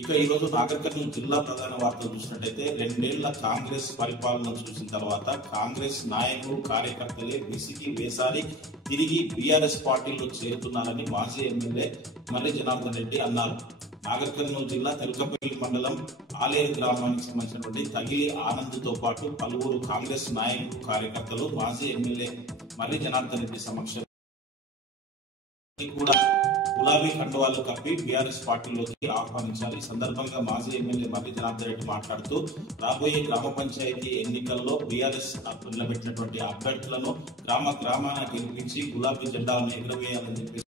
ఇక ఈ రోజు నాగర్ కర్నూలు జిల్లా ప్రధాన వార్తలు చూసినట్టయితే 2 ఏళ్ల కాంగ్రెస్ పరిపాలన చూసిన తర్వాత కాంగ్రెస్ నాయకులు కార్యకర్తలే విసిగి వేసారి తిరిగి బీఆర్ఎస్ పార్టీలో చేరుతున్నారని మాజీ ఎమ్మెల్యే మర్రి జనార్దన్ రెడ్డి అన్నారు. నాగర్ కర్నూలు జిల్లా తెలకపల్లి మండలం ఆలేరు గ్రామానికి సంబంధించినటువంటి తగిలి ఆనంద్ తో పాటు పలువురు కాంగ్రెస్ నాయకులు కార్యకర్తలు మాజీ ఎమ్మెల్యే మర్రి జనార్దన్ రెడ్డి సమక్షంలో కూడా గులాబీ కండువాలు కప్పి బీఆర్ఎస్ పార్టీలోకి ఆహ్వానించారు. ఈ సందర్భంగా మాజీ ఎమ్మెల్యే మర్రి జనార్దన్ రెడ్డి మాట్లాడుతూ రాబోయే గ్రామ పంచాయతీ ఎన్నికల్లో బీఆర్ఎస్ నిలబెట్టినటువంటి అభ్యర్థులను గ్రామాన గెలిపించి గులాబీ జెండాలను ఎగురవేయాలని చెప్పి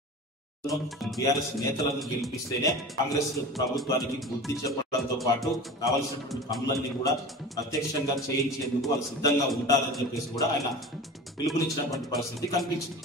బీఆర్ఎస్ నేతలను గెలిపిస్తేనే కాంగ్రెస్ ప్రభుత్వానికి బుద్ధి చెప్పడంతో పాటు కావలసినటువంటి పనులన్నీ కూడా ప్రత్యక్షంగా చేయించేందుకు వాళ్ళు సిద్ధంగా ఉంటారని చెప్పేసి కూడా ఆయన పిలుపునిచ్చినటువంటి పరిస్థితి కనిపించింది.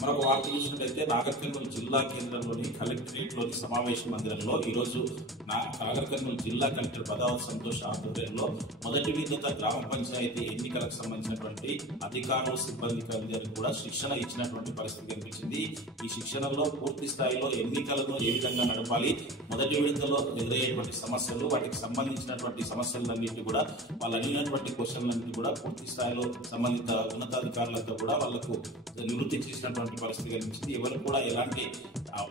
మరొక వార్త చూసినట్లయితే నాగర్ కర్నూలు జిల్లా కేంద్రంలోని కలెక్టరేట్ లోని సమావేశ మందిరంలో ఈ రోజు నాగర్ కర్నూలు జిల్లా కలెక్టర్ బదావత్ సంతోష్ ఆధ్వర్యంలో మొదటి విడత గ్రామ పంచాయతీ ఎన్నికలకు సంబంధించినటువంటి అధికారులు సిబ్బందికి కూడా శిక్షణ ఇచ్చినటువంటి పరిస్థితి కనిపించింది. ఈ శిక్షణలో పూర్తి స్థాయిలో ఎన్నికలను ఏ విధంగా నడపాలి, మొదటి విడతలో ఎదురయ్యేటువంటి సమస్యలు, వాటికి సంబంధించినటువంటి సమస్యలన్నింటి కూడా వాళ్ళు అడిగినటువంటి క్వశ్చన్లన్నింటి కూడా పూర్తి స్థాయిలో సంబంధిత ఉన్నతాధికారులతో కూడా వాళ్లకు నివృత్తి చేసినటువంటి పరిస్థితి కనిపించింది. ఎవరు కూడా ఎలాంటి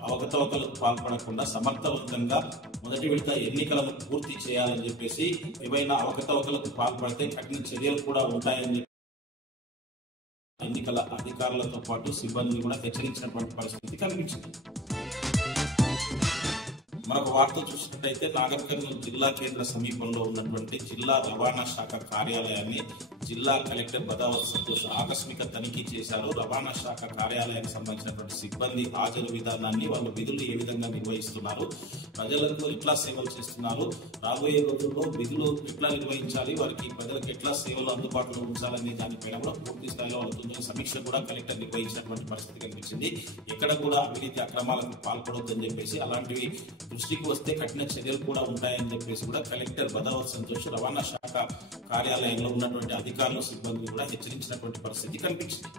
అవకతవకలకు పాల్పడకుండా సమర్థవంతంగా మొదటి విడత ఎన్నికలను పూర్తి చేయాలని చెప్పేసి ఏవైనా అవకతవకలకు పాల్పడితే కఠిన చర్యలు కూడా ఉంటాయని ఎన్నికల అధికారులతో పాటు సిబ్బందిని కూడా హెచ్చరించినటువంటి పరిస్థితి కనిపించింది. మరొక వార్త చూసినట్టయితే నాగర్ కర్నూలు జిల్లా కేంద్ర సమీపంలో ఉన్నటువంటి జిల్లా రవాణా శాఖ కార్యాలయాన్ని జిల్లా కలెక్టర్ బదావత్ సంతోష్ ఆకస్మిక తనిఖీ చేశారు. రవాణా శాఖ కార్యాలయానికి సంబంధించినటువంటి సిబ్బంది హాజరు విధానాన్ని, వాళ్ళ విధులు ఏ విధంగా నిర్వహిస్తున్నారు, ప్రజలకు ఎట్లా సేవలు చేస్తున్నారు, రాబోయే రోజుల్లో విధులు ఎట్లా నిర్వహించాలి, వారికి ప్రజలకు ఎట్లా సేవలు అందుబాటులో ఉంచాలనే దానిపైన కూడా పూర్తి స్థాయిలో అవుతుందని సమీక్ష కూడా కలెక్టర్ నిర్వహించినటువంటి పరిస్థితి కనిపించింది. ఎక్కడ కూడా అవినీతి అక్రమాలకు పాల్పడొద్దని చెప్పేసి, అలాంటివి దృష్టికి వస్తే కఠిన చర్యలు కూడా ఉంటాయని చెప్పేసి కూడా కలెక్టర్ బదావత్ సంతోష్ రవాణా శాఖ కార్యాలయంలో ఉన్నటువంటి అధికారులు సిబ్బందిని కూడా హెచ్చరించినటువంటి పరిస్థితి కనిపించింది.